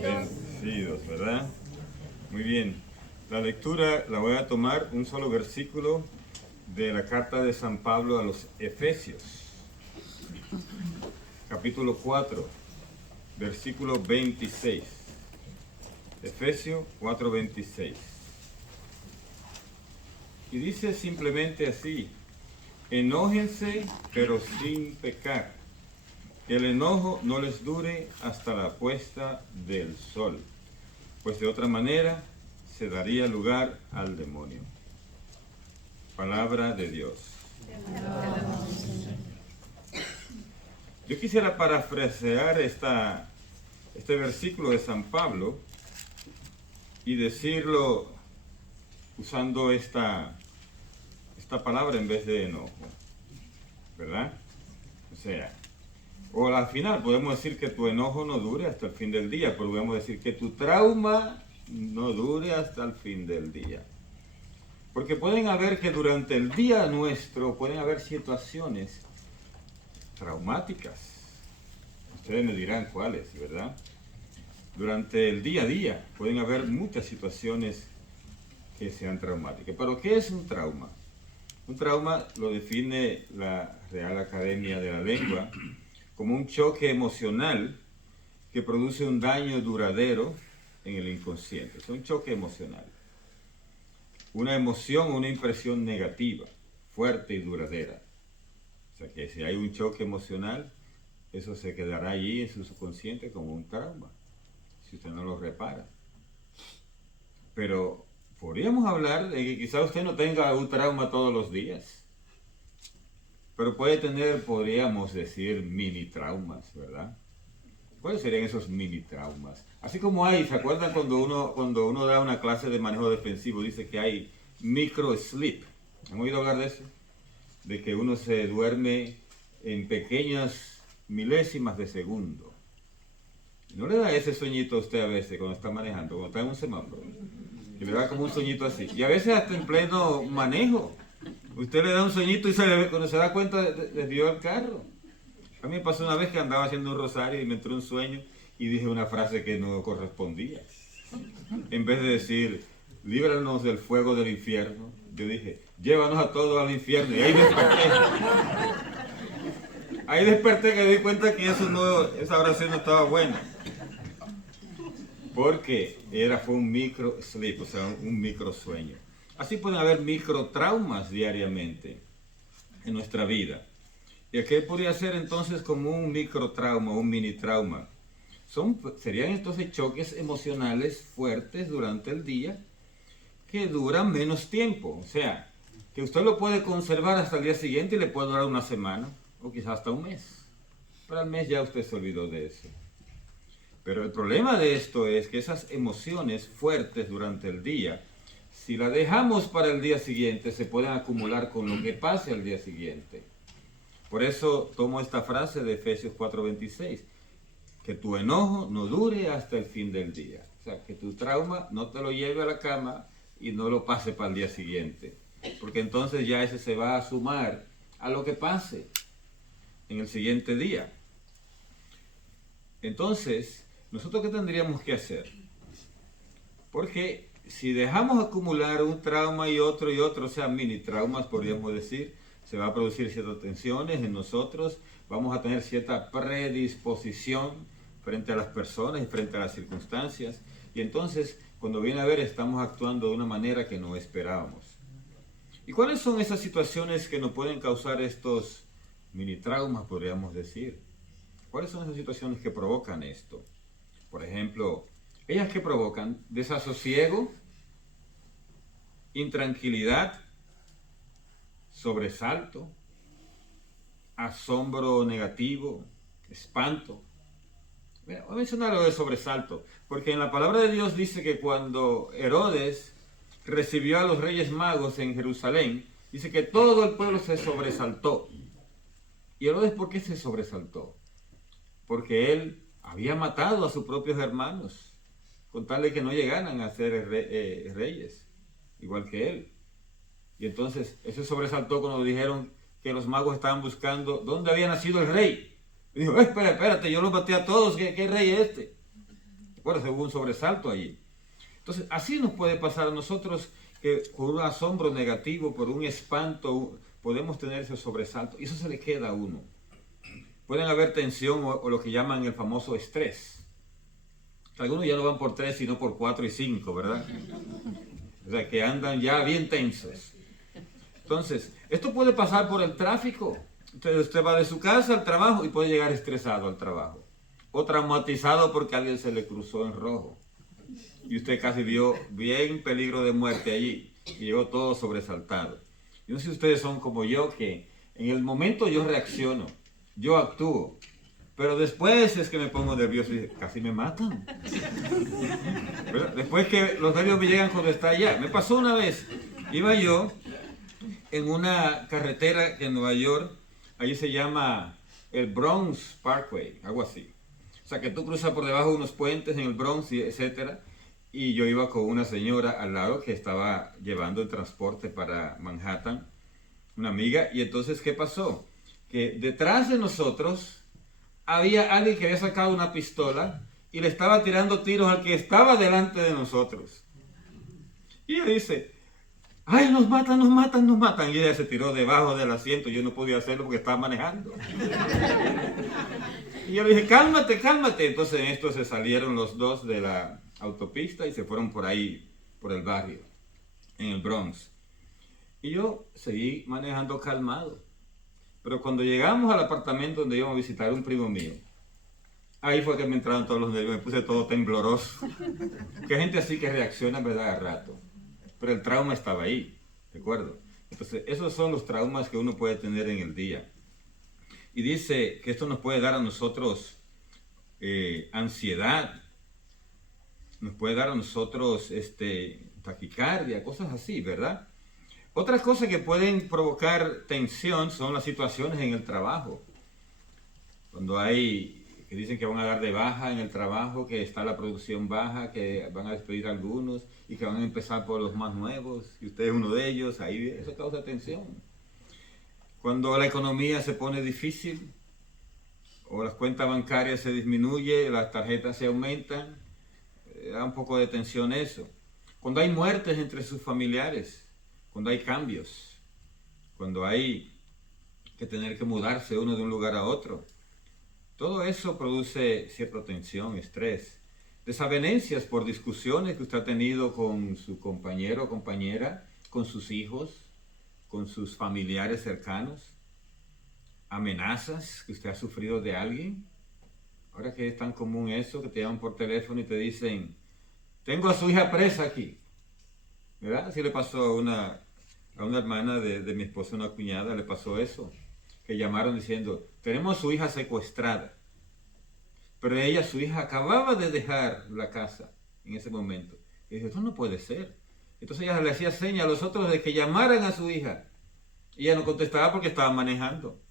Bendecidos, ¿verdad? Muy bien. La lectura la voy a tomar un solo versículo de la carta de San Pablo a los Efesios, capítulo 4, versículo 26. Efesios 4, 26. Y dice simplemente así: enójense, pero sin pecar. Que el enojo no les dure hasta la puesta del sol, pues de otra manera se daría lugar al demonio. Palabra de Dios. Yo quisiera parafrasear este versículo de San Pablo y decirlo usando esta palabra en vez de enojo, ¿verdad? O sea, o al final podemos decir que tu enojo no dure hasta el fin del día, pero podemos decir que tu trauma no dure hasta el fin del día. Porque pueden haber que durante el día nuestro, pueden haber situaciones traumáticas. Ustedes me dirán cuáles, ¿verdad? Durante el día a día pueden haber muchas situaciones que sean traumáticas. Pero ¿qué es un trauma? Un trauma lo define la Real Academia de la Lengua como un choque emocional que produce un daño duradero en el inconsciente. Es un choque emocional. Una emoción o una impresión negativa, fuerte y duradera. O sea que si hay un choque emocional, eso se quedará allí en su subconsciente como un trauma, si usted no lo repara. Pero podríamos hablar de que quizá usted no tenga un trauma todos los días, pero puede tener, podríamos decir, mini traumas, ¿verdad? ¿Cuáles serían esos mini traumas? Así como hay, ¿se acuerdan cuando uno da una clase de manejo defensivo? Dice que hay micro sleep. ¿Han oído hablar de eso? De que uno se duerme en pequeñas milésimas de segundo. ¿No le da ese sueñito a usted a veces cuando está manejando, cuando está en un semáforo? Que le da como un sueñito así. Y a veces hasta en pleno manejo. Usted le da un sueñito y cuando se da cuenta desvió el carro. A mí me pasó una vez que andaba haciendo un rosario y me entró un sueño y dije una frase que no correspondía. En vez de decir, líbranos del fuego del infierno, yo dije, llévanos a todos al infierno. Y ahí desperté. Ahí desperté que me di cuenta que esa oración no estaba buena. Porque fue un micro sleep, o sea, un micro sueño. Así pueden haber micro traumas diariamente en nuestra vida. ¿Y qué podría ser entonces como un micro trauma, un mini trauma? Serían entonces choques emocionales fuertes durante el día que duran menos tiempo. O sea, que usted lo puede conservar hasta el día siguiente y le puede durar una semana o quizás hasta un mes. Pero al mes ya usted se olvidó de eso. Pero el problema de esto es que esas emociones fuertes durante el día, si las dejamos para el día siguiente, se pueden acumular con lo que pase al día siguiente. Por eso tomo esta frase de Efesios 4:26, que tu enojo no dure hasta el fin del día. O sea, que tu trauma no te lo lleve a la cama y no lo pase para el día siguiente. Porque entonces ya ese se va a sumar a lo que pase en el siguiente día. Entonces, ¿nosotros qué tendríamos que hacer? Porque si dejamos acumular un trauma y otro, o sea, mini traumas, podríamos decir, se va a producir ciertas tensiones en nosotros, vamos a tener cierta predisposición frente a las personas y frente a las circunstancias, y entonces, cuando viene a ver, estamos actuando de una manera que no esperábamos. ¿Y cuáles son esas situaciones que nos pueden causar estos mini traumas, podríamos decir? ¿Cuáles son esas situaciones que provocan esto? Por ejemplo, ellas que provocan desasosiego, intranquilidad, sobresalto, asombro negativo, espanto. Voy a mencionar lo de sobresalto, porque en la palabra de Dios dice que cuando Herodes recibió a los reyes magos en Jerusalén, dice que todo el pueblo se sobresaltó. ¿Y Herodes por qué se sobresaltó? Porque él había matado a sus propios hermanos, con tal de que no llegaran a ser reyes, igual que él. Y entonces, eso sobresaltó cuando dijeron que los magos estaban buscando dónde había nacido el rey. Y dijo, espérate, yo los maté a todos, ¿qué rey es este? acuerdas? Hubo un sobresalto allí. Entonces, así nos puede pasar a nosotros que con un asombro negativo, por un espanto, podemos tener ese sobresalto y eso se le queda a uno. Pueden haber tensión o lo que llaman el famoso estrés. Algunos ya no van por 3, sino por 4 y 5, ¿verdad? O sea, que andan ya bien tensos. Entonces, esto puede pasar por el tráfico. Entonces, usted va de su casa al trabajo y puede llegar estresado al trabajo. O traumatizado porque a alguien se le cruzó en rojo. Y usted casi vio bien peligro de muerte allí. Y llegó todo sobresaltado. Yo no sé si ustedes son como yo, que en el momento yo reacciono, yo actúo. Pero después es que me pongo nervioso y casi me matan. ¿Verdad? Después que los nervios me llegan cuando está allá. Me pasó una vez, iba yo en una carretera en Nueva York, allí se llama el Bronx Parkway, algo así. O sea que tú cruzas por debajo de unos puentes en el Bronx, etcétera. Y yo iba con una señora al lado que estaba llevando el transporte para Manhattan, una amiga. Y entonces, ¿qué pasó? Que detrás de nosotros había alguien que había sacado una pistola y le estaba tirando tiros al que estaba delante de nosotros. Y ella dice, ¡ay, nos matan, nos matan, nos matan! Y ella se tiró debajo del asiento. Yo no podía hacerlo porque estaba manejando. Y yo le dije, cálmate, cálmate. Entonces en esto se salieron los dos de la autopista y se fueron por ahí, por el barrio, en el Bronx. Y yo seguí manejando calmado. Pero cuando llegamos al apartamento donde íbamos a visitar a un primo mío, ahí fue que me entraron todos los nervios, me puse todo tembloroso. Que hay gente así que reacciona, ¿verdad?, a rato. Pero el trauma estaba ahí, ¿de acuerdo? Entonces, esos son los traumas que uno puede tener en el día. Y dice que esto nos puede dar a nosotros ansiedad, nos puede dar a nosotros taquicardia, cosas así, ¿verdad? Otras cosas que pueden provocar tensión son las situaciones en el trabajo. Cuando hay que dicen que van a dar de baja en el trabajo, que está la producción baja, que van a despedir a algunos y que van a empezar por los más nuevos, y usted es uno de ellos, ahí eso causa tensión. Cuando la economía se pone difícil, o las cuentas bancarias se disminuyen, las tarjetas se aumentan, da un poco de tensión eso. Cuando hay muertes entre sus familiares, cuando hay cambios, cuando hay que tener que mudarse uno de un lugar a otro, todo eso produce cierta tensión, estrés, desavenencias por discusiones que usted ha tenido con su compañero o compañera, con sus hijos, con sus familiares cercanos, amenazas que usted ha sufrido de alguien. Ahora que es tan común eso, que te llaman por teléfono y te dicen, tengo a su hija presa aquí, ¿verdad? Así le pasó a una hermana de mi esposa, una cuñada, le pasó eso, que llamaron diciendo, tenemos a su hija secuestrada. Pero ella, su hija, acababa de dejar la casa en ese momento. Y dijo, esto no puede ser. Entonces ella le hacía señas a los otros de que llamaran a su hija. Y ella no contestaba porque estaba manejando.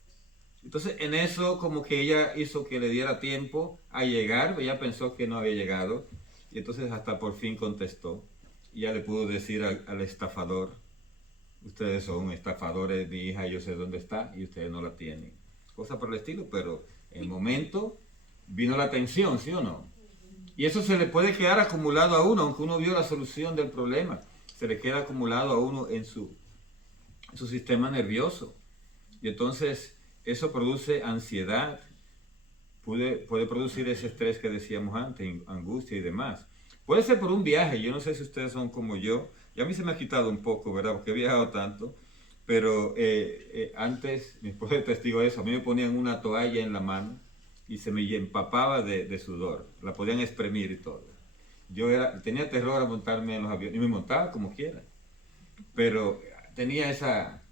Entonces en eso como que ella hizo que le diera tiempo a llegar. Ella pensó que no había llegado. Y entonces hasta por fin contestó. Y ya le pudo decir al estafador, ustedes son estafadores, mi hija, yo sé dónde está y ustedes no la tienen. Cosa por el estilo, pero en el momento vino la tensión, ¿sí o no? Y eso se le puede quedar acumulado a uno, aunque uno vio la solución del problema. Se le queda acumulado a uno en su sistema nervioso. Y entonces eso produce ansiedad, puede producir ese estrés que decíamos antes, angustia y demás. Puede ser por un viaje, yo no sé si ustedes son como yo, y a mí se me ha quitado un poco, ¿verdad? Porque he viajado tanto, pero antes, mi esposa es testigo de eso, a mí me ponían una toalla en la mano y se me empapaba de sudor, la podían exprimir y todo. Yo tenía terror a montarme en los aviones, y me montaba como quiera, pero tenía esa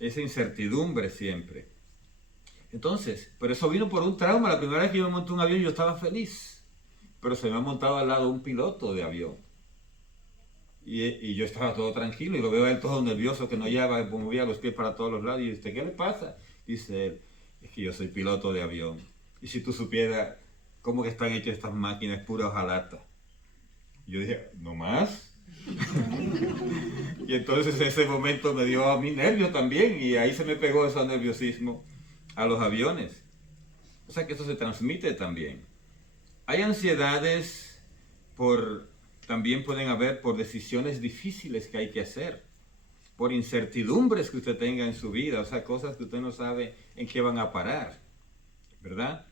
incertidumbre siempre. Entonces, pero eso vino por un trauma. La primera vez que yo me monté un avión yo estaba feliz, pero se me ha montado al lado un piloto de avión. Y yo estaba todo tranquilo y lo veo a él todo nervioso, que no lleva, movía los pies para todos los lados. Y yo, ¿qué le pasa? Dice él, es que yo soy piloto de avión. Y si tú supieras cómo que están hechas estas máquinas, pura hojalata. Y yo dije, ¿no más? Y entonces ese momento me dio a mí nervios también, y ahí se me pegó ese nerviosismo a los aviones. O sea que eso se transmite también. Hay ansiedades también pueden haber por decisiones difíciles que hay que hacer, por incertidumbres que usted tenga en su vida, o sea, cosas que usted no sabe en qué van a parar, ¿verdad?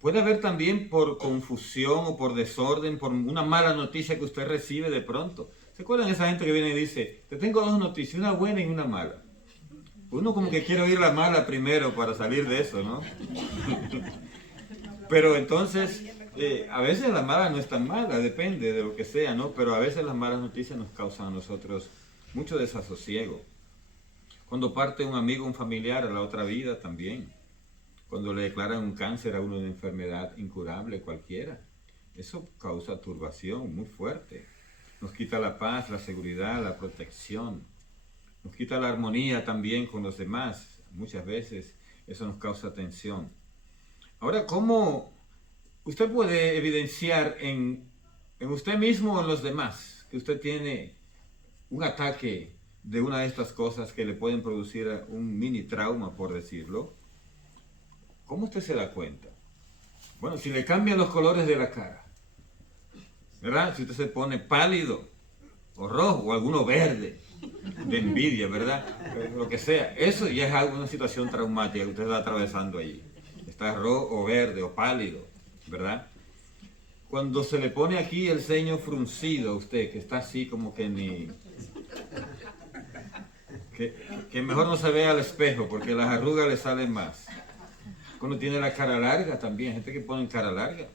Puede haber también por confusión o por desorden, por una mala noticia que usted recibe de pronto. ¿Se acuerdan de esa gente que viene y dice, te tengo dos noticias, una buena y una mala? Uno como que quiere oír la mala primero para salir de eso, ¿no? Pero entonces, a veces la mala no es tan mala, depende de lo que sea, ¿no? Pero a veces las malas noticias nos causan a nosotros mucho desasosiego. Cuando parte un amigo, un familiar a la otra vida también. Cuando le declaran un cáncer a uno, una enfermedad incurable cualquiera. Eso causa turbación muy fuerte. Nos quita la paz, la seguridad, la protección. Nos quita la armonía también con los demás. Muchas veces eso nos causa tensión. Ahora, ¿cómo usted puede evidenciar en usted mismo o en los demás que usted tiene un ataque de una de estas cosas que le pueden producir un mini trauma, por decirlo? ¿Cómo usted se da cuenta? Bueno, si le cambian los colores de la cara, ¿verdad? Si usted se pone pálido o rojo o alguno verde de envidia, ¿verdad? Lo que sea, eso ya es alguna situación traumática que usted está atravesando allí. Está rojo o verde o pálido, ¿verdad? Cuando se le pone aquí el ceño fruncido a usted, que está así como que ni... Que mejor no se vea al espejo porque las arrugas le salen más. Cuando tiene la cara larga también, gente que pone cara larga,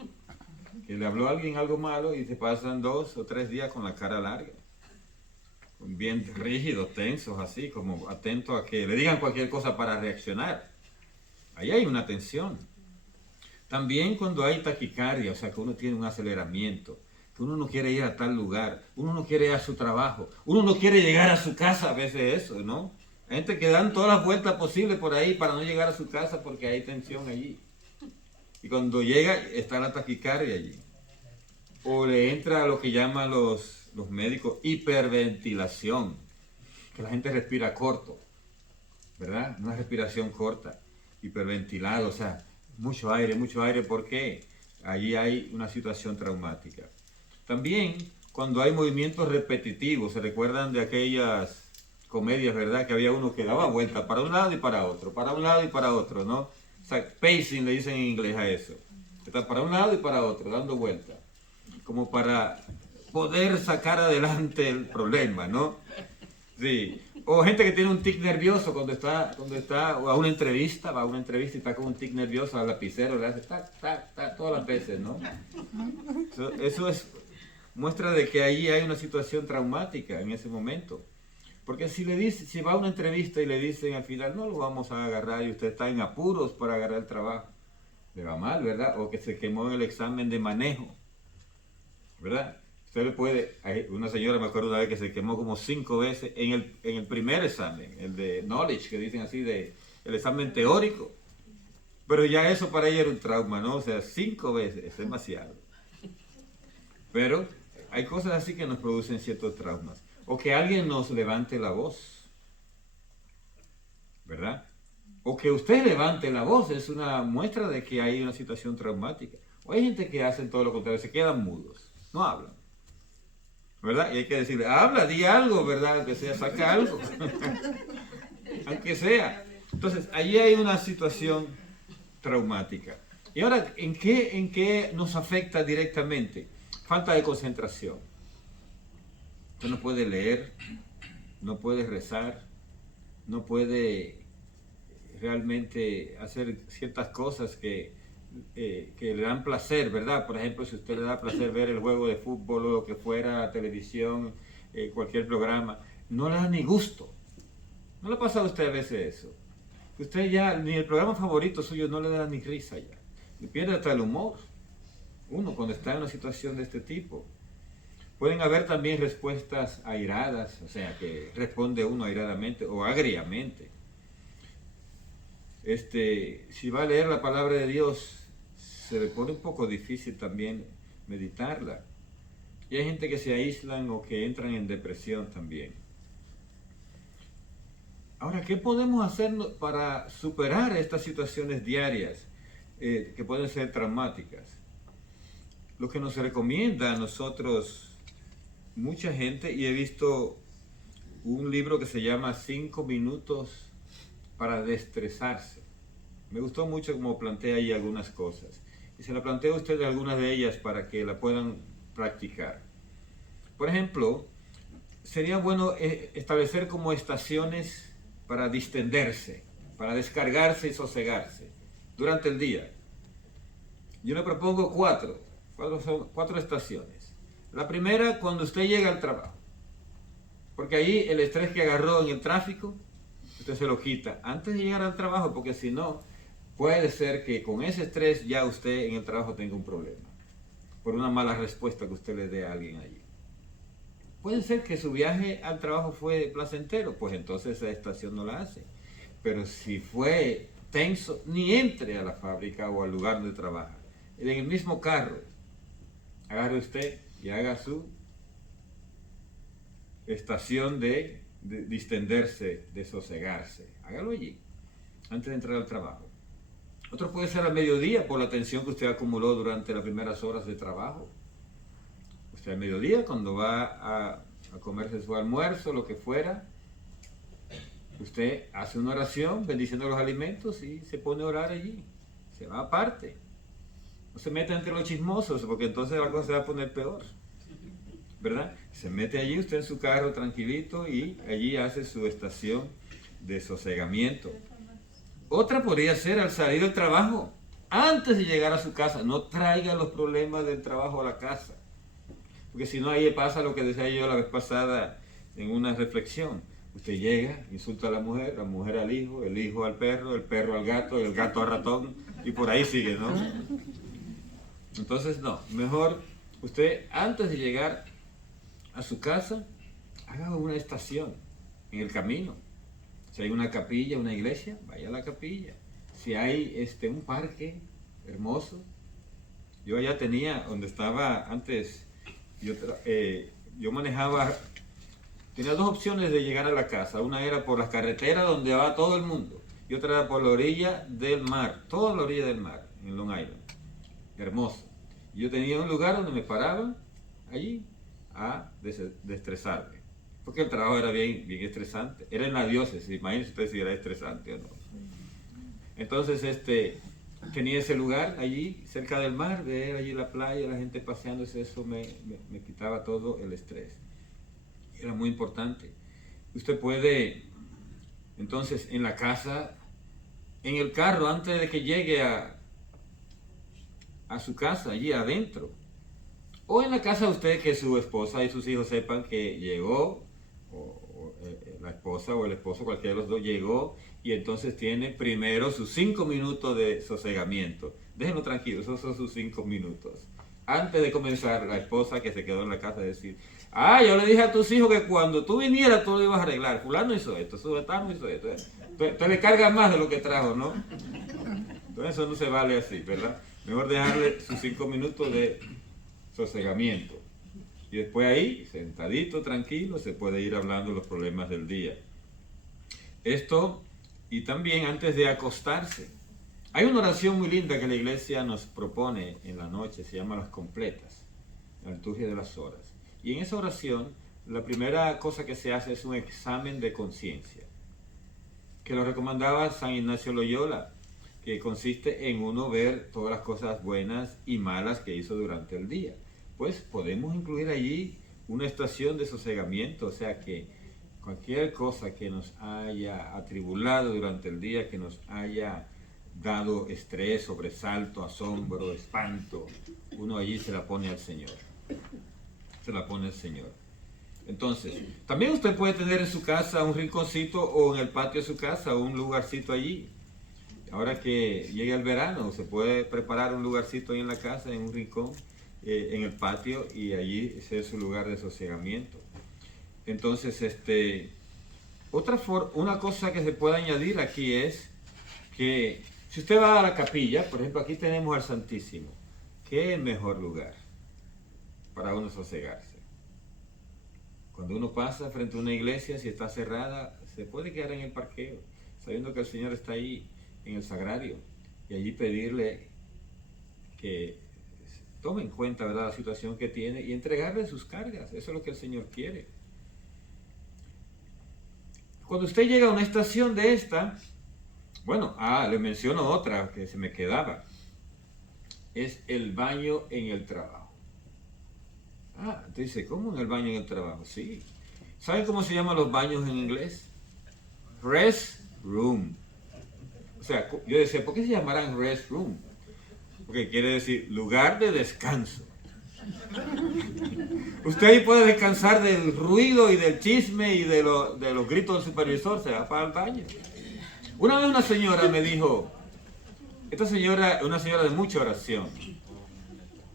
que le habló a alguien algo malo y se pasan 2 o 3 días con la cara larga, bien rígidos, tensos, así, como atentos a que le digan cualquier cosa para reaccionar. Ahí hay una tensión. También cuando hay taquicardia, o sea, que uno tiene un aceleramiento, que uno no quiere ir a tal lugar, uno no quiere ir a su trabajo, uno no quiere llegar a su casa, a veces eso, ¿no? Hay gente que dan todas las vueltas posibles por ahí para no llegar a su casa porque hay tensión allí. Y cuando llega, está la taquicardia allí. O le entra lo que llaman los médicos hiperventilación, que la gente respira corto, ¿verdad? Una respiración corta, hiperventilado, o sea, mucho aire, ¿por qué? Allí hay una situación traumática. También cuando hay movimientos repetitivos, se recuerdan de aquellas comedias, ¿verdad? Que había uno que daba vuelta para un lado y para otro, para un lado y para otro, ¿no? O sea, pacing le dicen en inglés a eso. Está para un lado y para otro, dando vuelta. Como para poder sacar adelante el problema, ¿no? Sí. O gente que tiene un tic nervioso cuando está o a una entrevista, va a una entrevista y está con un tic nervioso al lapicero, le hace tac, tac, tac, todas las veces, ¿no? Eso es muestra de que allí hay una situación traumática en ese momento. Porque si va a una entrevista y le dicen al final, no lo vamos a agarrar y usted está en apuros para agarrar el trabajo, le va mal, ¿verdad? O que se quemó en el examen de manejo, ¿verdad? Usted le puede, una señora me acuerdo una vez que se quemó como 5 veces en el primer examen, el de knowledge, que dicen así, el examen teórico. Pero ya eso para ella era un trauma, ¿no? O sea, 5 veces es demasiado. Pero hay cosas así que nos producen ciertos traumas. O que alguien nos levante la voz, ¿verdad? O que usted levante la voz es una muestra de que hay una situación traumática. O hay gente que hace todo lo contrario, se quedan mudos, no hablan, ¿verdad? Y hay que decirle, habla, di algo, ¿verdad? Aunque sea, saca algo, aunque sea. Entonces, allí hay una situación traumática. Y ahora, ¿en qué nos afecta directamente? Falta de concentración. Usted no puede leer, no puede rezar, no puede realmente hacer ciertas cosas que le dan placer, ¿verdad? Por ejemplo, si a usted le da placer ver el juego de fútbol o lo que fuera, televisión, cualquier programa, no le da ni gusto. ¿No le pasa a usted a veces eso? Usted ya, ni el programa favorito suyo no le da ni risa ya. Le pierde hasta el humor. Uno cuando está en una situación de este tipo. Pueden haber también respuestas airadas, o sea, que responde uno airadamente o agriamente. Si va a leer la palabra de Dios, se le pone un poco difícil también meditarla. Y hay gente que se aíslan o que entran en depresión también. Ahora, ¿qué podemos hacer para superar estas situaciones diarias que pueden ser traumáticas? lo que nos recomienda a nosotros mucha gente, y he visto un libro que se llama 5 minutos para destresarse. Me gustó mucho como plantea ahí algunas cosas. Y se la planteo a ustedes algunas de ellas para que la puedan practicar. Por ejemplo, sería bueno establecer como estaciones para distenderse, para descargarse y sosegarse durante el día. Yo le propongo cuatro estaciones. La primera, cuando usted llega al trabajo. Porque ahí el estrés que agarró en el tráfico, usted se lo quita antes de llegar al trabajo, porque si no, puede ser que con ese estrés ya usted en el trabajo tenga un problema, por una mala respuesta que usted le dé a alguien allí. Puede ser que su viaje al trabajo fue placentero, pues entonces esa estación no la hace. Pero si fue tenso, ni entre a la fábrica o al lugar donde trabaja. En el mismo carro, agarre usted y haga su estación de distenderse, de sosegarse. Hágalo allí, antes de entrar al trabajo. Otro puede ser al mediodía, por la tensión que usted acumuló durante las primeras horas de trabajo. Usted al mediodía, cuando va a comerse su almuerzo, lo que fuera, usted hace una oración bendiciendo los alimentos y se pone a orar allí. Se va aparte. No se mete entre los chismosos, porque entonces la cosa se va a poner peor, ¿verdad? Se mete allí usted en su carro tranquilito y allí hace su estación de sosegamiento. Otra podría ser al salir del trabajo, antes de llegar a su casa. No traiga los problemas del trabajo a la casa, porque si no ahí pasa lo que decía yo la vez pasada en una reflexión. Usted llega, insulta a la mujer al hijo, el hijo al perro, el perro al gato, el gato al ratón, y por ahí sigue, ¿no? Entonces no, mejor usted antes de llegar a su casa, haga una estación en el camino. Si hay una capilla, una iglesia, vaya a la capilla. Si hay un parque hermoso, yo allá tenía, donde estaba antes, yo manejaba, tenía dos opciones de llegar a la casa. Una era por las carreteras donde va todo el mundo, y otra era por la orilla del mar, toda la orilla del mar, en Long Island. Hermoso. Yo tenía un lugar donde me paraba allí a desestresarme, porque el trabajo era bien estresante. Era en la diócesis, imagínense usted si era estresante o no. Entonces tenía ese lugar allí cerca del mar, ver allí la playa, la gente paseándose, eso me quitaba todo el estrés. Era muy importante. Usted puede, entonces, en la casa, en el carro, antes de que llegue a su casa, allí adentro, o en la casa de usted, que su esposa y sus hijos sepan que llegó, o la esposa o el esposo, cualquiera de los dos, llegó, y entonces tiene primero sus 5 minutos de sosegamiento. Déjenlo tranquilo, esos son sus 5 minutos. Antes de comenzar, la esposa que se quedó en la casa decir, yo le dije a tus hijos que cuando tú vinieras tú lo ibas a arreglar. Fulano hizo esto, Sujetano hizo esto. Entonces le cargas más de lo que trajo, ¿no? Entonces eso no se vale así, ¿verdad? Mejor dejarle sus 5 minutos de sosegamiento. Y después ahí, sentadito, tranquilo, se puede ir hablando de los problemas del día. Esto, y también antes de acostarse. Hay una oración muy linda que la iglesia nos propone en la noche, se llama las completas, la liturgia de las horas. Y en esa oración, la primera cosa que se hace es un examen de conciencia, que lo recomendaba San Ignacio Loyola, que consiste en uno ver todas las cosas buenas y malas que hizo durante el día. Pues podemos incluir allí una estación de sosegamiento, o sea que cualquier cosa que nos haya atribulado durante el día, que nos haya dado estrés, sobresalto, asombro, espanto, uno allí se la pone al Señor. Se la pone al Señor. Entonces, también usted puede tener en su casa un rinconcito o en el patio de su casa un lugarcito allí. Ahora que llegue el verano, se puede preparar un lugarcito ahí en la casa, en un rincón, en el patio, y allí ser su lugar de sosegamiento. Entonces, una cosa que se puede añadir aquí es que si usted va a la capilla, por ejemplo, aquí tenemos al Santísimo, ¿qué mejor lugar para uno sosegarse? Cuando uno pasa frente a una iglesia, si está cerrada, se puede quedar en el parqueo, sabiendo que el Señor está ahí en el sagrario, y allí pedirle que tome en cuenta, ¿verdad?, la situación que tiene y entregarle sus cargas. Eso es lo que el Señor quiere. Cuando usted llega a una estación de esta, bueno, le menciono otra que se me quedaba. Es el baño en el trabajo. Dice, ¿cómo en el baño en el trabajo? Sí. ¿Saben cómo se llaman los baños en inglés? Rest room. O sea, yo decía, ¿por qué se llamarán rest room? Porque quiere decir lugar de descanso. Usted ahí puede descansar del ruido y del chisme y de los gritos del supervisor, se va para el baño. Una vez una señora me dijo, esta señora, una señora de mucha oración,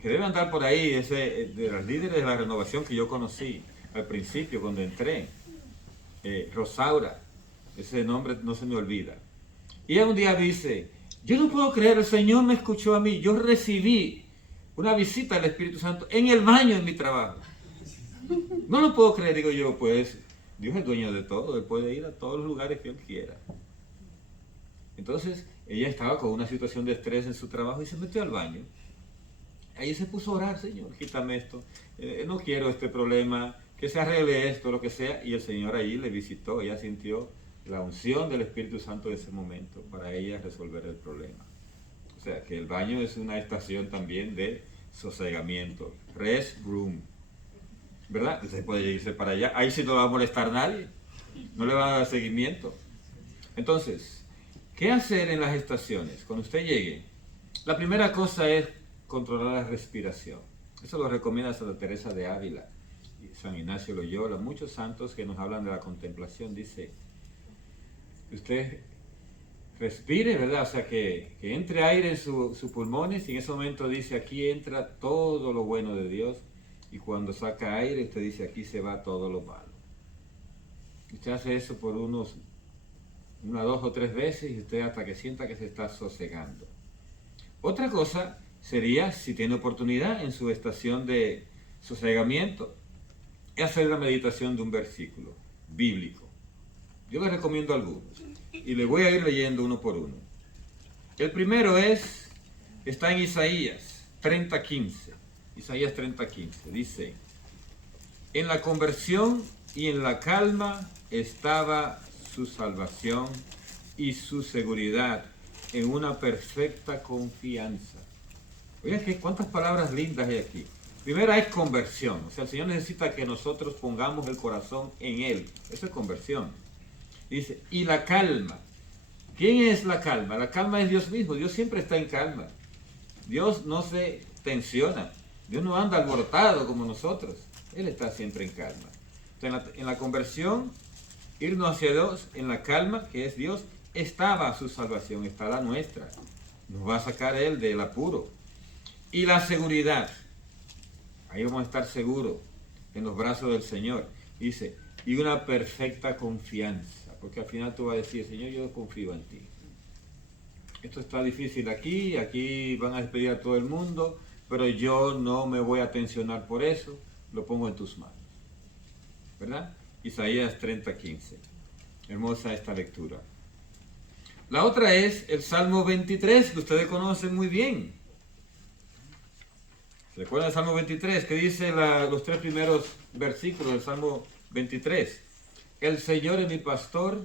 que debe andar por ahí, de las líderes de la renovación que yo conocí al principio cuando entré, Rosaura, ese nombre no se me olvida. Y ella un día dice, yo no puedo creer, el Señor me escuchó a mí, yo recibí una visita del Espíritu Santo en el baño en mi trabajo. No lo puedo creer, digo yo, pues Dios es dueño de todo, Él puede ir a todos los lugares que Él quiera. Entonces, ella estaba con una situación de estrés en su trabajo y se metió al baño. Ahí se puso a orar, Señor, quítame esto, no quiero este problema, que se arregle esto, lo que sea. Y el Señor ahí le visitó, ella sintió la unción del Espíritu Santo en ese momento para ella resolver el problema. O sea, que el baño es una estación también de sosegamiento, rest room, ¿verdad? Usted puede irse para allá, ahí sí no va a molestar nadie, no le va a dar seguimiento. Entonces, ¿qué hacer en las estaciones? Cuando usted llegue, la primera cosa es controlar la respiración. Eso lo recomienda Santa Teresa de Ávila, San Ignacio Loyola, muchos santos que nos hablan de la contemplación. Dice, usted respire, ¿verdad? O sea, que entre aire en sus pulmones y en ese momento dice, aquí entra todo lo bueno de Dios. Y cuando saca aire, usted dice, aquí se va todo lo malo. Usted hace eso por una, 2 o 3 veces y usted hasta que sienta que se está sosegando. Otra cosa sería, si tiene oportunidad en su estación de sosegamiento, es hacer la meditación de un versículo bíblico. Yo les recomiendo algunos y les voy a ir leyendo uno por uno. El primero está en Isaías 30:15. Isaías 30:15 dice, en la conversión y en la calma estaba su salvación y su seguridad en una perfecta confianza. Oigan, ¿cuántas palabras lindas hay aquí? Primera es conversión, o sea, el Señor necesita que nosotros pongamos el corazón en Él. Eso es conversión. Dice, y la calma. ¿Quién es la calma? La calma es Dios mismo. Dios siempre está en calma. Dios no se tensiona. Dios no anda alborotado como nosotros. Él está siempre en calma. Entonces, en la conversión, irnos hacia Dios, en la calma, que es Dios, estaba su salvación, está la nuestra. Nos va a sacar Él del apuro. Y la seguridad. Ahí vamos a estar seguros en los brazos del Señor. Dice, y una perfecta confianza. Porque al final tú vas a decir, Señor, yo confío en ti. Esto está difícil aquí van a despedir a todo el mundo, pero yo no me voy a tensionar por eso, lo pongo en tus manos. ¿Verdad? Isaías 30:15. Hermosa esta lectura. La otra es el Salmo 23, que ustedes conocen muy bien. ¿Se acuerdan del Salmo 23? Que dice los 3 primeros versículos del Salmo 23. El Señor es mi pastor,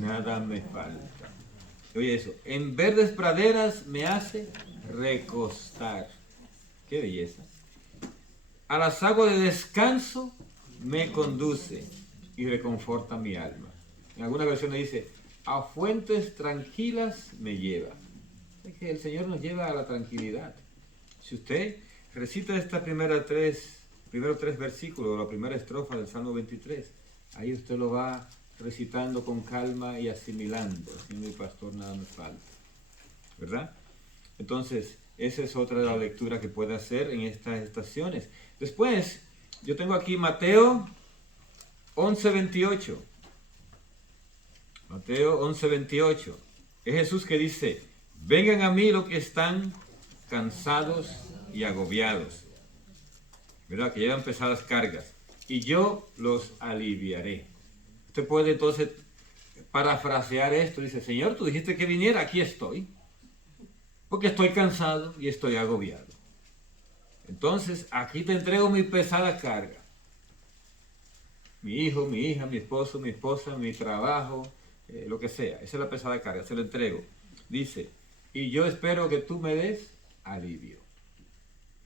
nada me falta. Oye eso, en verdes praderas me hace recostar. Qué belleza. A las aguas de descanso me conduce y reconforta mi alma. En alguna versión dice, a fuentes tranquilas me lleva. Es que el Señor nos lleva a la tranquilidad. Si usted recita estas primeros 3 versículos, la primera estrofa del Salmo 23, ahí usted lo va recitando con calma y asimilando. Si mi pastor nada me falta. ¿Verdad? Entonces, esa es otra de las lecturas que puede hacer en estas estaciones. Después, yo tengo aquí Mateo 11:28. Mateo 11:28. Es Jesús que dice, vengan a mí los que están cansados y agobiados, ¿verdad? Que llevan pesadas cargas, y yo los aliviaré. Usted puede entonces parafrasear esto, dice, Señor, tú dijiste que viniera, aquí estoy, porque estoy cansado y estoy agobiado. Entonces, aquí te entrego mi pesada carga. Mi hijo, mi hija, mi esposo, mi esposa, mi trabajo, lo que sea. Esa es la pesada carga, se lo entrego. Dice, y yo espero que tú me des alivio.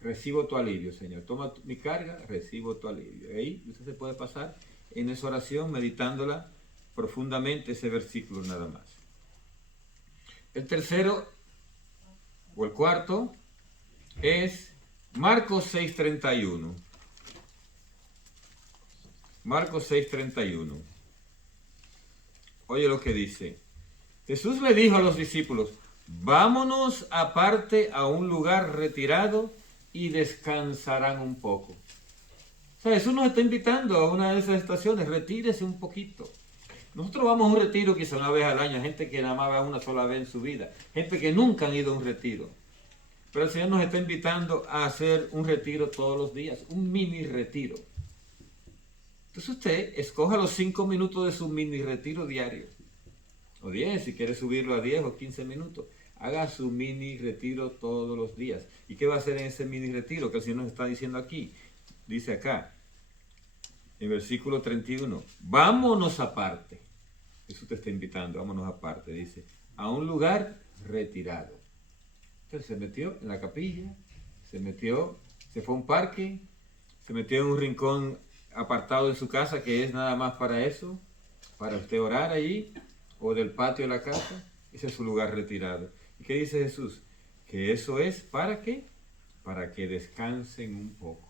Recibo tu alivio, Señor. Toma mi carga, recibo tu alivio. Ahí usted se puede pasar en esa oración meditándola profundamente, ese versículo nada más. El tercero o el cuarto es Marcos 6:31. Marcos 6:31. Oye lo que dice. Jesús le dijo a los discípulos, vámonos aparte a un lugar retirado y descansarán un poco. O sea, Jesús nos está invitando a una de esas estaciones, retírese un poquito. Nosotros vamos a un retiro quizá una vez al año, gente que nada más va una sola vez en su vida, gente que nunca han ido a un retiro. Pero el Señor nos está invitando a hacer un retiro todos los días, un mini retiro. Entonces usted escoja los 5 minutos de su mini retiro diario. O 10, si quiere subirlo a 10 o 15 minutos. Haga su mini retiro todos los días. ¿Y qué va a hacer en ese mini retiro que el Señor nos está diciendo aquí? Dice acá, en versículo 31, vámonos aparte. Eso te está invitando, vámonos aparte. Dice, a un lugar retirado. Entonces se metió en la capilla, se fue a un parque, se metió en un rincón apartado de su casa que es nada más para eso, para usted orar allí, o del patio de la casa. Ese es su lugar retirado. ¿Y qué dice Jesús? Que eso es ¿para qué? Para que descansen un poco.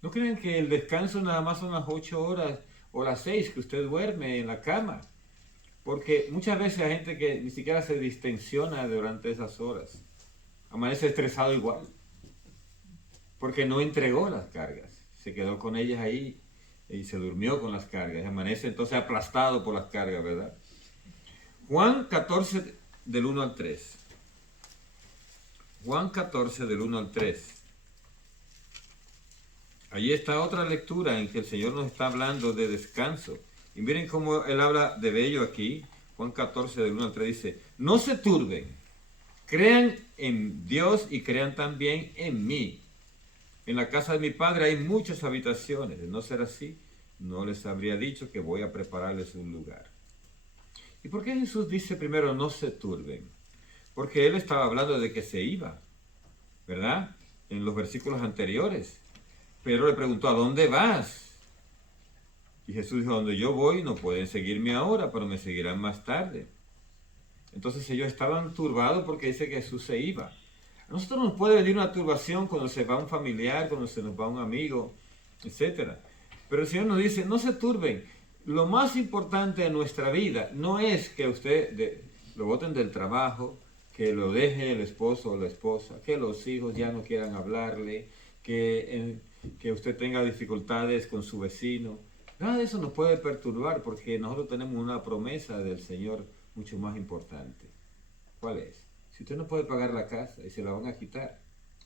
No crean que el descanso nada más son las 8 horas o las 6 que usted duerme en la cama. Porque muchas veces hay gente que ni siquiera se distensiona durante esas horas. Amanece estresado igual. Porque no entregó las cargas. Se quedó con ellas ahí y se durmió con las cargas. Amanece entonces aplastado por las cargas, ¿verdad? Juan 14 del 1 al 3. Juan 14 del 1 al 3. Allí está otra lectura en que el Señor nos está hablando de descanso. Y miren cómo Él habla de bello aquí. Juan 14 del 1 al 3 dice, no se turben, crean en Dios y crean también en mí. En la casa de mi Padre hay muchas habitaciones. De no ser así, no les habría dicho que voy a prepararles un lugar. ¿Y por qué Jesús dice primero no se turben? Porque Él estaba hablando de que se iba, ¿verdad? En los versículos anteriores. Pedro le preguntó, ¿a dónde vas? Y Jesús dijo, donde yo voy no pueden seguirme ahora, pero me seguirán más tarde. Entonces ellos estaban turbados porque dice que Jesús se iba. A nosotros nos puede venir una turbación cuando se va un familiar, cuando se nos va un amigo, etc. Pero el Señor nos dice, no se turben. Lo más importante de nuestra vida no es que usted lo boten del trabajo, que lo deje el esposo o la esposa, que los hijos ya no quieran hablarle, que usted tenga dificultades con su vecino. Nada de eso nos puede perturbar porque nosotros tenemos una promesa del Señor mucho más importante. ¿Cuál es? Si usted no puede pagar la casa y se la van a quitar,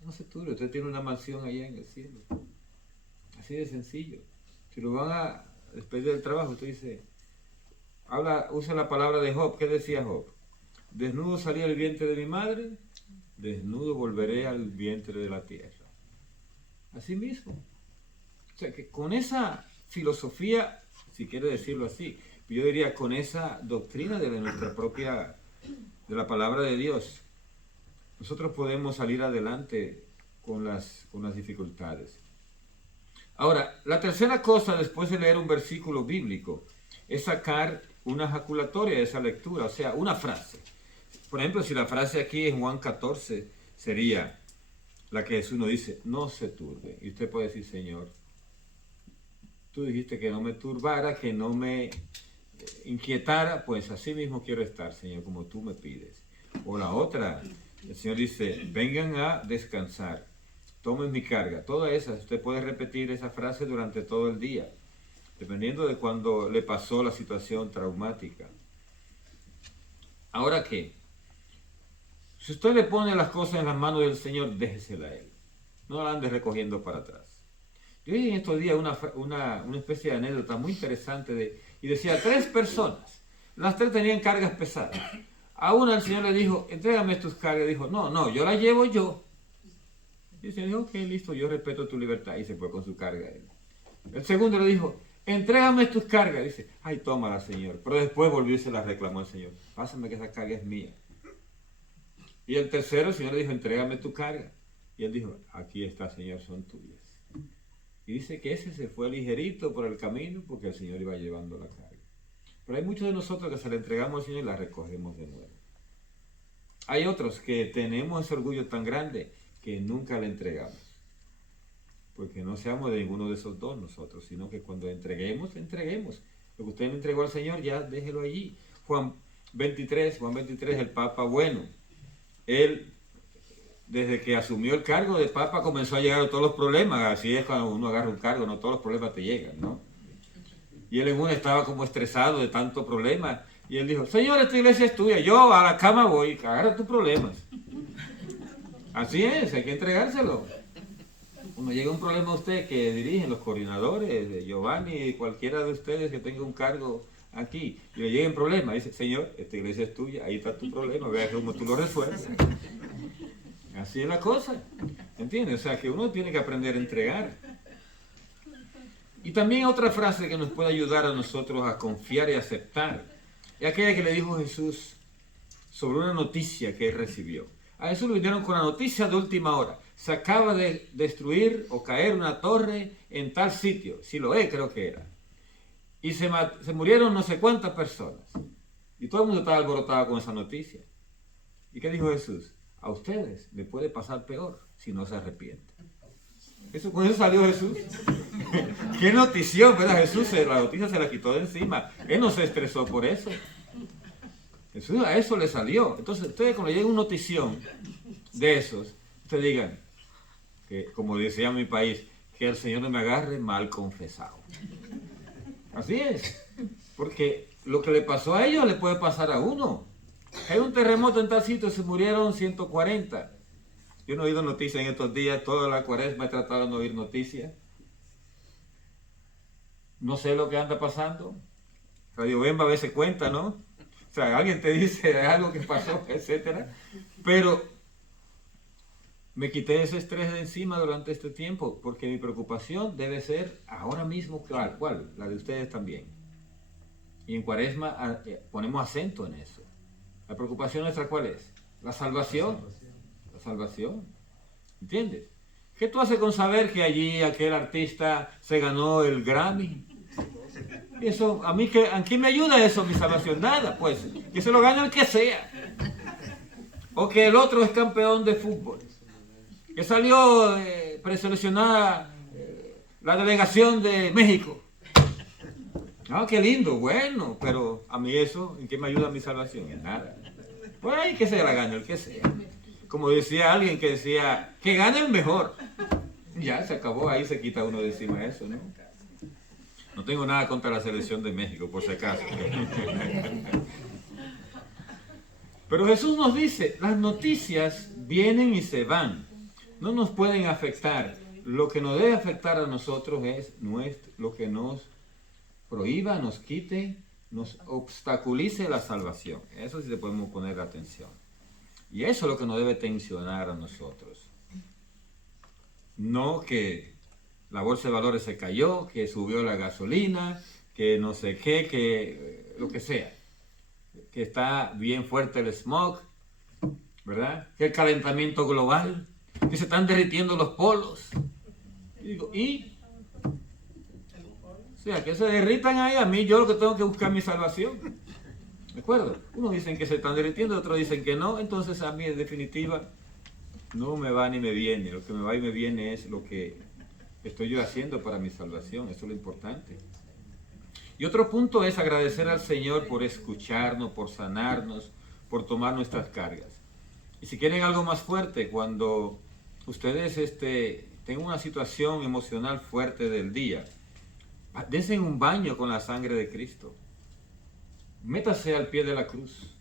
no se turbe, usted tiene una mansión allá en el cielo. Así de sencillo. Si lo van a despedir del trabajo, usted dice, usa la palabra de Job. ¿Qué decía Job? Desnudo salí del vientre de mi madre, desnudo volveré al vientre de la tierra. Así mismo. O sea que con esa filosofía, si quiere decirlo así, yo diría con esa doctrina de nuestra propia, de la palabra de Dios, nosotros podemos salir adelante con las dificultades. Ahora, la tercera cosa después de leer un versículo bíblico es sacar una ejaculatoria de esa lectura, o sea, una frase. Por ejemplo, si la frase aquí en Juan 14 sería la que Jesús nos dice, no se turbe. Y usted puede decir, Señor, tú dijiste que no me turbara, que no me inquietara, pues así mismo quiero estar, Señor, como tú me pides. O la otra, el Señor dice, vengan a descansar, tomen mi carga. Todas esas, usted puede repetir esa frase durante todo el día, dependiendo de cuando le pasó la situación traumática. Ahora, ¿qué? Si usted le pone las cosas en las manos del Señor, déjesela a Él. No la ande recogiendo para atrás. Yo vi en estos días una especie de anécdota muy interesante y decía 3 personas. Las 3 tenían cargas pesadas. A una el Señor le dijo, entrégame tus cargas. Dijo, no, yo las llevo yo. Y el Señor dijo, ok, listo, yo respeto tu libertad. Y se fue con su carga él. El segundo le dijo, entrégame tus cargas. Dice, ay, tómala, Señor. Pero después volvió y se la reclamó al Señor. Pásame que esa carga es mía. Y el tercero, el Señor le dijo, entrégame tu carga. Y él dijo, aquí está, Señor, son tuyas. Y dice que ese se fue ligerito por el camino porque el Señor iba llevando la carga. Pero hay muchos de nosotros que se la entregamos al Señor y la recogemos de nuevo. Hay otros que tenemos ese orgullo tan grande que nunca le entregamos. Porque no seamos de ninguno de esos dos nosotros, sino que cuando entreguemos, entreguemos. Lo que usted le entregó al Señor, ya déjelo allí. Juan 23, el Papa bueno. Él, desde que asumió el cargo de Papa, comenzó a llegar a todos los problemas. Así es cuando uno agarra un cargo, no todos los problemas te llegan, ¿no? Y él en uno estaba como estresado de tanto problema. Y él dijo, Señor, esta iglesia es tuya, yo a la cama voy, agarra tus problemas. Así es, hay que entregárselo. Cuando llega un problema a usted que dirigen los coordinadores, de Giovanni, cualquiera de ustedes que tenga un cargo aquí, y le lleguen problemas, dice, Señor, esta iglesia es tuya, ahí está tu problema, vea cómo tú lo resuelves. Así es la cosa, ¿entiendes? O sea, que uno tiene que aprender a entregar. Y también otra frase que nos puede ayudar a nosotros a confiar y aceptar, es aquella que le dijo Jesús sobre una noticia que él recibió. A Jesús le vinieron con la noticia de última hora. Se acaba de destruir o caer una torre en tal sitio, Siloé creo que era. Y se murieron no sé cuántas personas. Y todo el mundo estaba alborotado con esa noticia. ¿Y qué dijo Jesús? A ustedes les puede pasar peor si no se arrepienten. Con eso salió Jesús. Qué notición, ¿verdad? Jesús la noticia se la quitó de encima. Él no se estresó por eso. Jesús a eso le salió. Entonces ustedes cuando lleguen una notición de esos, ustedes digan, que como decía en mi país, que el Señor no me agarre mal confesado. Así es. Porque lo que le pasó a ellos le puede pasar a uno. Hay un terremoto en tal sitio, se murieron 140. Yo no he oído noticias en estos días, toda la cuaresma he tratado de no oír noticias. No sé lo que anda pasando. Radio Bemba a veces cuenta, ¿no? O sea, alguien te dice algo que pasó, etcétera. Pero me quité ese estrés de encima durante este tiempo, porque mi preocupación debe ser ahora mismo, ¿cuál? La de ustedes también. Y en cuaresma ponemos acento en eso. La preocupación nuestra, ¿cuál es? La salvación. La salvación. ¿Entiendes? ¿Qué tú haces con saber que allí aquel artista se ganó el Grammy? Eso, ¿a qué me ayuda eso, mi salvación? Nada, pues. Que se lo gane el que sea. O que el otro es campeón de fútbol. Que salió preseleccionada la delegación de México. Ah, qué lindo, bueno, pero a mí eso, ¿en qué me ayuda mi salvación? En nada. Pues ahí que se la gane el que sea. Como decía alguien que decía, que gane el mejor. Ya, se acabó, ahí se quita uno de encima eso, ¿no? No tengo nada contra la selección de México, por si acaso. Pero Jesús nos dice, las noticias vienen y se van. No nos pueden afectar. Lo que nos debe afectar a nosotros es lo que nos prohíba, nos quite, nos obstaculice la salvación. Eso sí le podemos poner atención. Y eso es lo que nos debe tensionar a nosotros. No que la bolsa de valores se cayó, que subió la gasolina, que no sé qué, que lo que sea. Que está bien fuerte el smog, ¿verdad? Que el calentamiento global, que se están derritiendo los polos. Y digo, o sea, que se derritan ahí, a mí yo lo que tengo que buscar mi salvación. ¿De acuerdo? Unos dicen que se están derritiendo, otros dicen que no, entonces a mí en definitiva no me va ni me viene. Lo que me va y me viene es lo que estoy yo haciendo para mi salvación, eso es lo importante. Y otro punto es agradecer al Señor por escucharnos, por sanarnos, por tomar nuestras cargas. Y si quieren algo más fuerte, cuando ustedes tengan una situación emocional fuerte del día, dense un baño con la sangre de Cristo. Métase al pie de la cruz,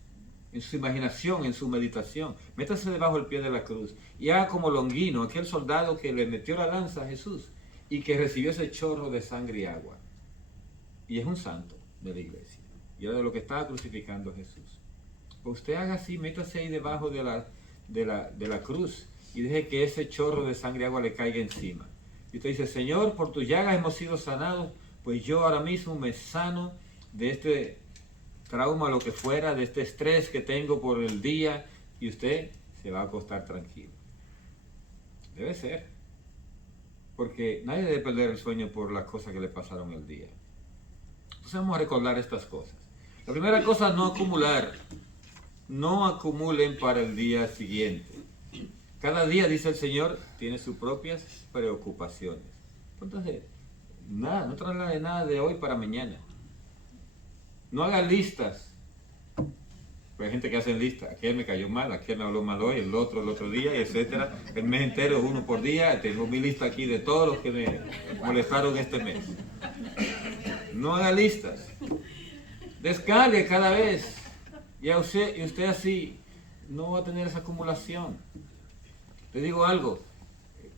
en su imaginación, en su meditación. Métase debajo del pie de la cruz y haga como Longino, aquel soldado que le metió la lanza a Jesús y que recibió ese chorro de sangre y agua. Y es un santo de la iglesia. Y era de lo que estaba crucificando a Jesús. Pues usted haga así, métase ahí debajo de la cruz y deje que ese chorro de sangre y agua le caiga encima. Y usted dice, Señor, por tus llagas hemos sido sanados, pues yo ahora mismo me sano de este trauma, lo que fuera, de este estrés que tengo por el día, y usted se va a acostar tranquilo. Debe ser. Porque nadie debe perder el sueño por las cosas que le pasaron el día. Entonces vamos a recordar estas cosas. La primera cosa, no acumular. No acumulen para el día siguiente. Cada día, dice el Señor, tiene sus propias preocupaciones. Entonces, nada, no traslade nada de hoy para mañana. No haga listas. Pues hay gente que hace listas. Aquel me cayó mal, aquel me habló mal hoy, el otro día, etcétera. El mes entero, uno por día. Tengo mi lista aquí de todos los que me molestaron este mes. No haga listas. Descargue cada vez. Y usted así no va a tener esa acumulación. Te digo algo.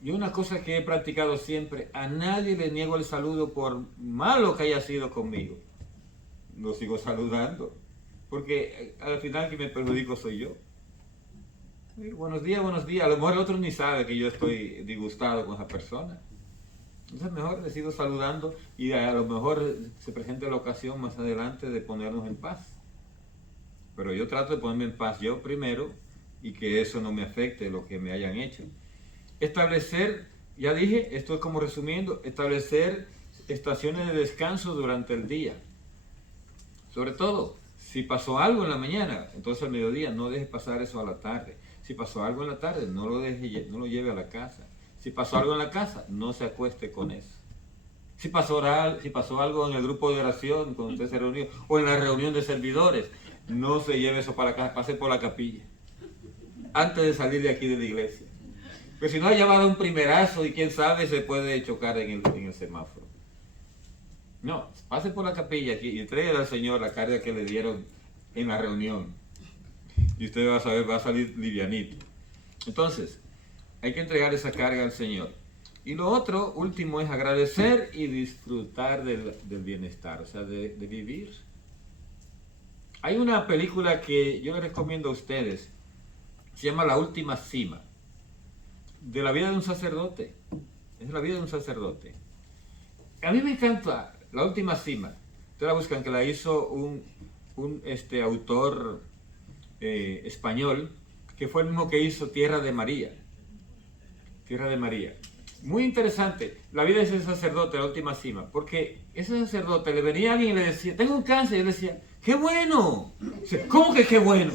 Yo una cosa que he practicado siempre, a nadie le niego el saludo por malo que haya sido conmigo. Lo sigo saludando. Porque al final que me perjudico soy yo. Buenos días, buenos días. A lo mejor el otro ni sabe que yo estoy disgustado con esa persona. Entonces mejor le sigo saludando y a lo mejor se presenta la ocasión más adelante de ponernos en paz. Pero yo trato de ponerme en paz yo primero y que eso no me afecte lo que me hayan hecho. Establecer, ya dije, esto es como resumiendo, establecer estaciones de descanso durante el día. Sobre todo, si pasó algo en la mañana, entonces al mediodía no deje pasar eso a la tarde. Si pasó algo en la tarde, no lo lleve a la casa. Si pasó algo en la casa, no se acueste con eso. Si pasó algo en el grupo de oración, cuando usted se reunió, o en la reunión de servidores, no se lleve eso para la casa, pase por la capilla, antes de salir de aquí de la iglesia. Pero si no, ya va a dar un primerazo y quién sabe se puede chocar en el semáforo. No, pase por la capilla aquí y entregue al Señor la carga que le dieron en la reunión. Y usted va a saber, va a salir livianito. Entonces, hay que entregar esa carga al Señor. Y lo otro, último, es agradecer y disfrutar del bienestar, o sea, de vivir. Hay una película que yo les recomiendo a ustedes, se llama La Última Cima, de la vida de un sacerdote. Es la vida de un sacerdote. A mí me encanta La Última Cima. Ustedes la buscan, que la hizo un autor español, que fue el mismo que hizo Tierra de María. Tierra de María. Muy interesante la vida de ese sacerdote, La Última Cima, porque ese sacerdote le venía a alguien y le decía, tengo un cáncer, y él decía, ¡qué bueno! ¿Cómo que qué bueno?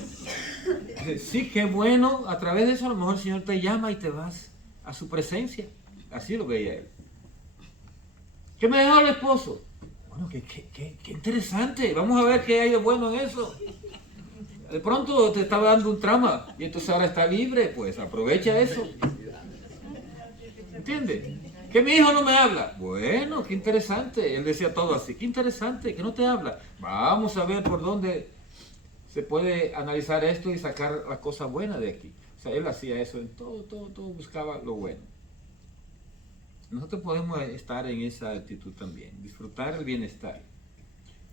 Sí, qué bueno, a través de eso a lo mejor el Señor te llama y te vas a su presencia. Así lo veía él. ¿Qué me dejó el esposo? Bueno, qué interesante, vamos a ver qué hay de bueno en eso. De pronto te estaba dando un trauma y entonces ahora está libre, pues aprovecha eso. ¿Entiendes? Que mi hijo no me habla. Bueno, qué interesante. Él decía todo así, qué interesante, que no te habla. Vamos a ver por dónde se puede analizar esto y sacar la cosa buena de aquí. O sea, él hacía eso en todo buscaba lo bueno. Nosotros podemos estar en esa actitud también, disfrutar el bienestar.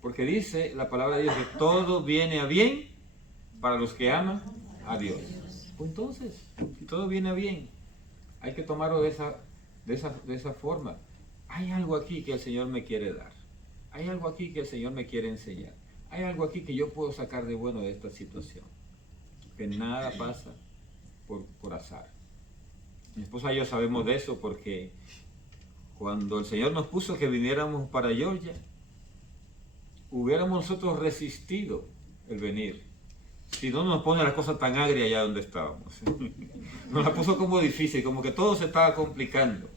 Porque dice la palabra de Dios que todo viene a bien para los que aman a Dios. Pues entonces, si todo viene a bien, hay que tomarlo de esa forma. Hay algo aquí que el Señor me quiere dar. Hay algo aquí que el Señor me quiere enseñar. Hay algo aquí que yo puedo sacar de bueno de esta situación. Que nada pasa por azar. Mi esposa y yo sabemos de eso porque cuando el Señor nos puso que viniéramos para Georgia, hubiéramos nosotros resistido el venir. Si no nos pone la cosa tan agria allá donde estábamos. Nos la puso como difícil, como que todo se estaba complicando.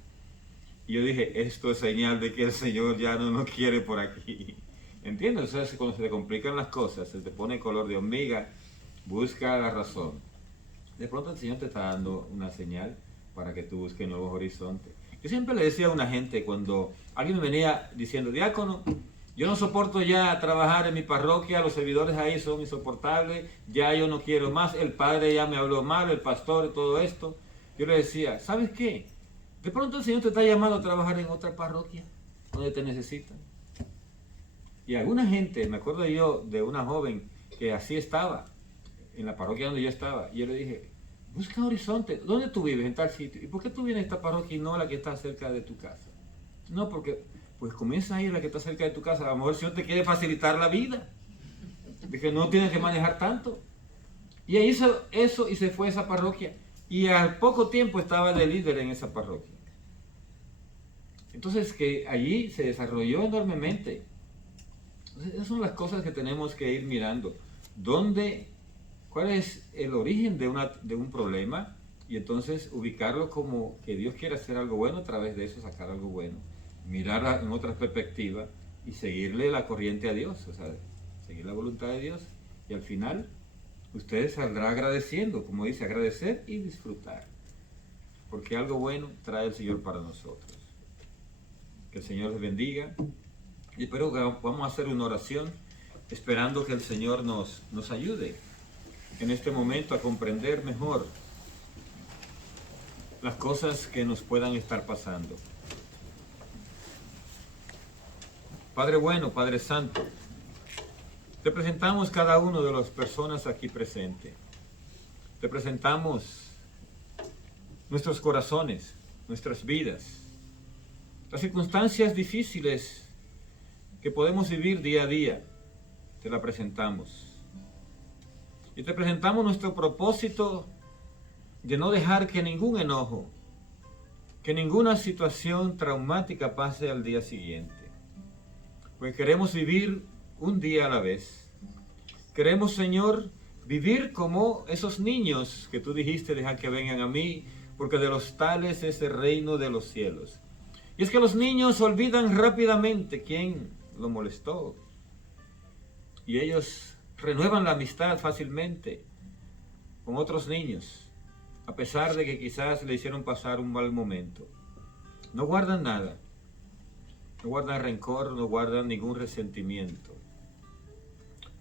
Y yo dije, esto es señal de que el Señor ya no nos quiere por aquí. ¿Entiendes? O sea, cuando se te complican las cosas, se te pone color de hormiga, busca la razón. De pronto el Señor te está dando una señal para que tú busques nuevos horizontes. Yo siempre le decía a una gente cuando alguien me venía diciendo, diácono, yo no soporto ya trabajar en mi parroquia, los servidores ahí son insoportables, ya yo no quiero más, el padre ya me habló mal, el pastor y todo esto. Yo le decía, ¿sabes qué? De pronto el Señor te está llamando a trabajar en otra parroquia, donde te necesitan. Y alguna gente, me acuerdo yo de una joven que así estaba, en la parroquia donde yo estaba, y yo le dije, Busca horizonte. ¿Dónde tú vives? En tal sitio. ¿Y por qué tú vienes a esta parroquia y no a la que está cerca de tu casa? No, porque pues comienza a ir a la que está cerca de tu casa. A lo mejor el Señor te quiere facilitar la vida. De que no tienes que manejar tanto. Y ahí hizo eso y se fue a esa parroquia. Y al poco tiempo estaba de líder en esa parroquia. Entonces que allí se desarrolló enormemente. Entonces, esas son las cosas que tenemos que ir mirando. ¿Cuál es el origen de un problema? Y entonces ubicarlo como que Dios quiere hacer algo bueno, a través de eso sacar algo bueno. Mirar en otra perspectiva y seguirle la corriente a Dios, o sea, seguir la voluntad de Dios. Y al final, usted saldrá agradeciendo, como dice, agradecer y disfrutar. Porque algo bueno trae el Señor para nosotros. Que el Señor les bendiga. Y espero que vamos a hacer una oración, esperando que el Señor nos ayude en este momento a comprender mejor las cosas que nos puedan estar pasando. Padre bueno, Padre Santo, te presentamos cada uno de las personas aquí presentes. Te presentamos nuestros corazones, nuestras vidas, las circunstancias difíciles que podemos vivir día a día. Te la presentamos. Y te presentamos nuestro propósito de no dejar que ningún enojo, que ninguna situación traumática pase al día siguiente. Pues queremos vivir un día a la vez. Queremos, Señor, vivir como esos niños que tú dijiste, deja que vengan a mí, porque de los tales es el reino de los cielos. Y es que los niños olvidan rápidamente quién lo molestó. Y ellos renuevan la amistad fácilmente con otros niños, a pesar de que quizás le hicieron pasar un mal momento. No guardan nada. No guardan rencor, no guardan ningún resentimiento.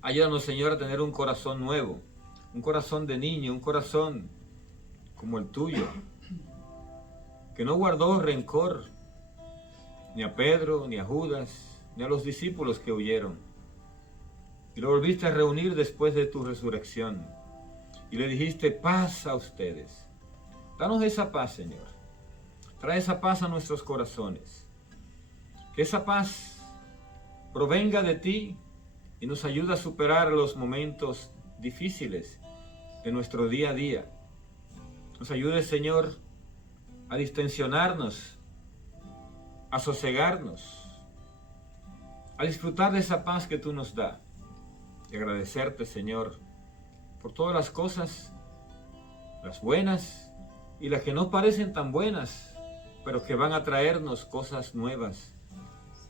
Ayúdanos, Señor, a tener un corazón nuevo, un corazón de niño, un corazón como el tuyo, que no guardó rencor ni a Pedro, ni a Judas, ni a los discípulos que huyeron. Y lo volviste a reunir después de tu resurrección. Y le dijiste, paz a ustedes. Danos esa paz, Señor. Trae esa paz a nuestros corazones. Que esa paz provenga de ti y nos ayude a superar los momentos difíciles de nuestro día a día. Nos ayude, Señor, a distensionarnos, a sosegarnos, a disfrutar de esa paz que tú nos das. Y agradecerte, Señor, por todas las cosas, las buenas y las que no parecen tan buenas, pero que van a traernos cosas nuevas,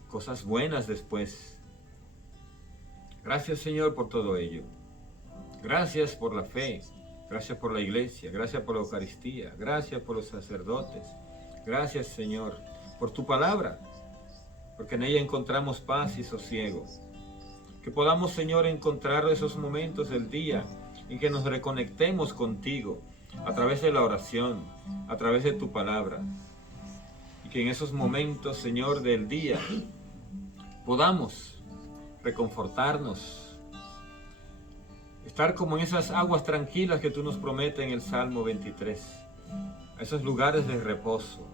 cosas buenas después. Gracias, Señor, por todo ello. Gracias por la fe, gracias por la iglesia, gracias por la Eucaristía, gracias por los sacerdotes. Gracias, Señor, por tu palabra, porque en ella encontramos paz y sosiego. Que podamos, Señor, encontrar esos momentos del día en que nos reconectemos contigo a través de la oración, a través de tu palabra. Y que en esos momentos, Señor, del día podamos reconfortarnos, estar como en esas aguas tranquilas que tú nos prometes en el Salmo 23, a esos lugares de reposo.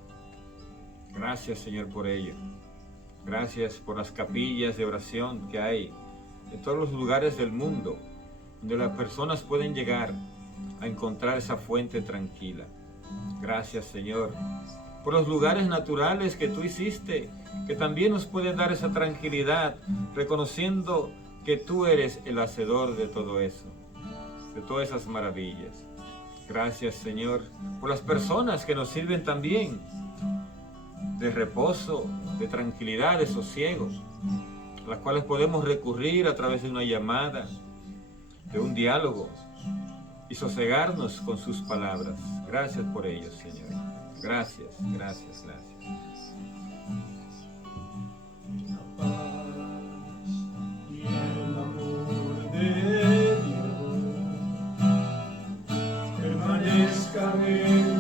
Gracias, Señor, por ello. Gracias por las capillas de oración que hay en todos los lugares del mundo, donde las personas pueden llegar a encontrar esa fuente tranquila. Gracias, Señor, por los lugares naturales que tú hiciste, que también nos pueden dar esa tranquilidad, reconociendo que tú eres el hacedor de todo eso, de todas esas maravillas. Gracias, Señor, por las personas que nos sirven también de reposo, de tranquilidad, de sosiego, a las cuales podemos recurrir a través de una llamada, de un diálogo, y sosegarnos con sus palabras. Gracias por ello, Señor. Gracias, gracias, gracias. La paz y el amor de Dios permanezcan en